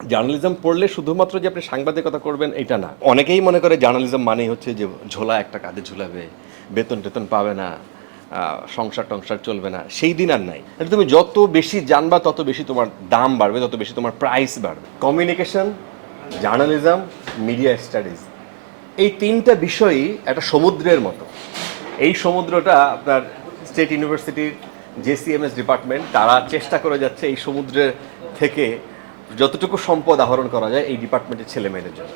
Journalism পড়লে শুধুমাত্র যে আপনি সাংবাদিকতা করবেন, এটা না। অনেকেই মনে করে জার্নালিজম মানেই হচ্ছে যে ঝোলা একটা কাঁধে ঝুলাবে, বেতন টেতন পাবে না সংসার টংসার চলবে না। সেই দিন আর নাই। তুমি যত বেশি জানবা, তত বেশি তোমার দাম বাড়বে, তত বেশি তোমার প্রাইস বাড়বে। কমিউনিকেশন জার্নালিজম মিডিয়া স্টাডিজ এই তিনটা বিষয়ই একটা সমুদ্রের মতো। এই সমুদ্রটা আপনার স্টেট ইউনিভার্সিটির জেসিএমএস ডিপার্টমেন্ট তারা চেষ্টা করে যাচ্ছে এই সমুদ্রের থেকে যতটুকু সম্পদ আহরণ করা যায় এই ডিপার্টমেন্টের ছেলে মেয়েদের জন্য।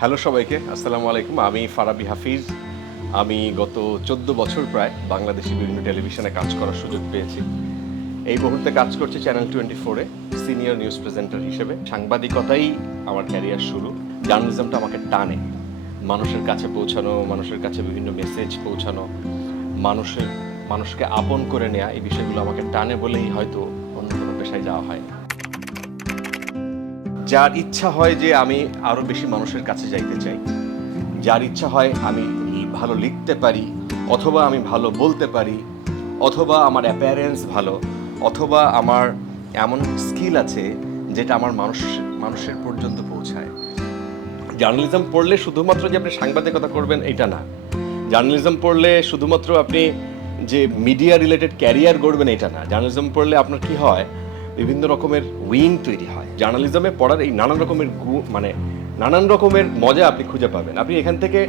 হ্যালো সবাইকে, আসসালামু আলাইকুম। আমি ফারাবি হাফিজ। আমি গত চোদ্দ বছর প্রায় বাংলাদেশি বিভিন্ন টেলিভিশনে কাজ করার সুযোগ পেয়েছি। এই মুহূর্তে কাজ করছি চ্যানেল টোয়েন্টি ফোরে সিনিয়র নিউজ প্রেজেন্টার হিসেবে। সাংবাদিকতাই আমার ক্যারিয়ার শুরু। জার্নালিজমটা আমাকে টানে। মানুষের কাছে পৌঁছানো, মানুষের কাছে বিভিন্ন মেসেজ পৌঁছানো, মানুষের মানুষকে আপন করে নেয়া, এই বিষয়গুলো আমাকে টানে বলেই হয়তো অন্য কোনো পেশায় যাওয়া হয়। যার ইচ্ছা হয় যে আমি আরও বেশি মানুষের কাছে যাইতে চাই, যার ইচ্ছা হয় আমি ভালো লিখতে পারি, অথবা আমি ভালো বলতে পারি, অথবা আমার অ্যাপিয়ারেন্স ভালো, অথবা আমার এমন স্কিল আছে যেটা আমার মানুষ, মানুষের পর্যন্ত পৌঁছায়। জার্নালিজম পড়লে শুধুমাত্র যে আপনি সাংবাদিকতা করবেন, এটা না। জার্নালিজম পড়লে শুধুমাত্র আপনি যে মিডিয়া রিলেটেড ক্যারিয়ার গড়বেন এটা না। জার্নালিজম পড়লে আপনার কি হয়? বিভিন্ন রকমের উইং তৈরি হয়। জার্নালিজমে পড়ার এই নানান রকমের গু- মানে নানান রকমের মজা আপনি খুঁজে পাবেন। আপনি এখান থেকে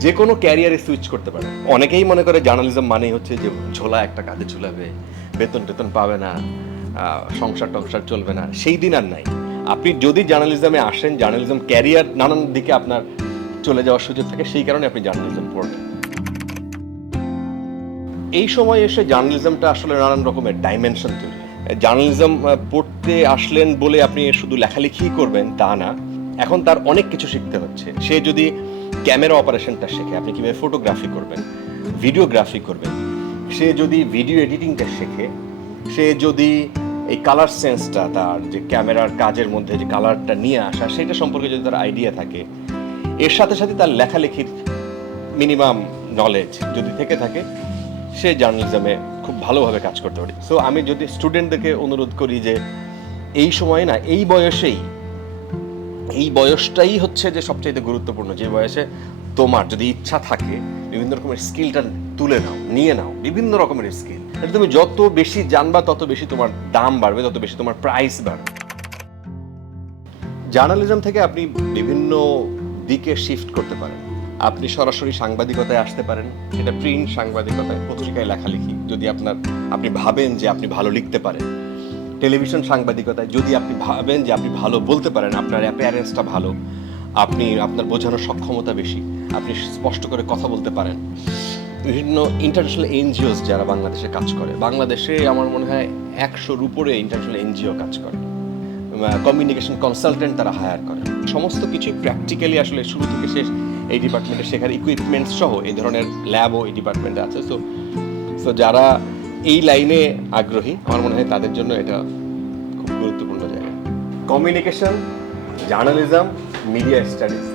যে কোনো ক্যারিয়ারে সুইচ করতে পারেন। অনেকেই মনে করে জার্নালিজম মানেই হচ্ছে যে ঝোলা একটা কাঁধে ঝুলাবে, বেতন টেতন পাবে না সংসার টংসার চলবে না। সেই দিন আর নাই। আপনি যদি জার্নালিজমে আসেন জার্নালিজম ক্যারিয়ার নানান দিকে আপনার চলে যাওয়ার সুযোগ থাকে, সেই কারণে আপনি জার্নালিজম পড়বেন। এই সময় এসে জার্নালিজমটা আসলে নানান রকমের ডাইমেনশন তৈরি। জার্নালিজম পড়তে আসলেন বলে আপনি শুধু লেখালেখি করবেন তা না, এখন তার অনেক কিছু শিখতে হচ্ছে। সে যদি ক্যামেরা অপারেশনটা শেখে, আপনি কীভাবে ফটোগ্রাফি করবেন ভিডিওগ্রাফি করবেন, সে যদি ভিডিও এডিটিংটা শেখে, সে যদি এই কালার সেন্সটা তার যে ক্যামেরার কাজের মধ্যে যে কালারটা নিয়ে আসা, সেটা সম্পর্কে যদি তার আইডিয়া থাকে, এর সাথে সাথে তার লেখালেখির মিনিমাম নলেজ যদি থেকে থাকে সে জার্নালিজমে খুব ভালোভাবে কাজ করতে পারি। সো আমি যদি স্টুডেন্টদেরকে অনুরোধ করি যে, এই সময় না, এই বয়সেই, এই বয়সটাই হচ্ছে যে সবচাইতে গুরুত্বপূর্ণ। যে বয়সে তোমার যদি ইচ্ছা থাকে, বিভিন্ন রকমের স্কিলটা তুলে নাও, নিয়ে নাও, বিভিন্ন রকমের স্কিল এটা তুমি যত বেশি জানবা, তত বেশি তোমার দাম বাড়বে, তত বেশি তোমার প্রাইস বাড়বে। জার্নালিজম থেকে আপনি বিভিন্ন দিকে শিফট করতে পারেন। আপনি সরাসরি সাংবাদিকতায় আসতে পারেন। এটা প্রিন্ট সাংবাদিকতায়, পত্রিকায় লেখালেখি, যদি আপনার, আপনি ভাবেন যে আপনি ভালো লিখতে পারেন। টেলিভিশন সাংবাদিকতায় যদি আপনি ভাবেন যে আপনি ভালো বলতে পারেন, আপনার অ্যাপিয়ারেন্সটা ভালো, আপনি, আপনার বোঝানোর সক্ষমতা বেশি, আপনি স্পষ্ট করে কথা বলতে পারেন। বিভিন্ন ইন্টারন্যাশনাল এনজিওস যারা বাংলাদেশে কাজ করে, বাংলাদেশে আমার মনে হয় একশোর উপরে ইন্টারন্যাশনাল এনজিও কাজ করে। কমিউনিকেশন কনসালটেন্ট তারা হায়ার করে। সমস্ত কিছু প্র্যাকটিক্যালি আসলে শুরু থেকে শেষ এই ডিপার্টমেন্টে শেখার ইকুইপমেন্টস সহ এই ধরনের ল্যাবও এই ডিপার্টমেন্টে আছে। সো সো যারা এই লাইনে আগ্রহী, আমার মনে হয় তাদের জন্য এটা খুব গুরুত্বপূর্ণ জায়গা। কমিউনিকেশন জার্নালিজম মিডিয়া স্টাডিজ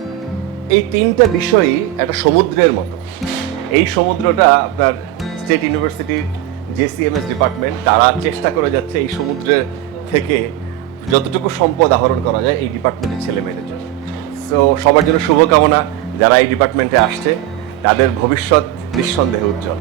এই তিনটা বিষয়ই একটা সমুদ্রের মতো। এই সমুদ্রটা আপনার স্টেট ইউনিভার্সিটির জেসিএমএস ডিপার্টমেন্ট তারা চেষ্টা করে যাচ্ছে এই সমুদ্রের থেকে যতটুকু সম্পদ আহরণ করা যায় এই ডিপার্টমেন্টের ছেলে মেয়েদের জন্য। সো সবার জন্য শুভকামনা। যারা এই ডিপার্টমেন্টে আসছে তাদের ভবিষ্যৎ নিঃসন্দেহে উজ্জ্বল।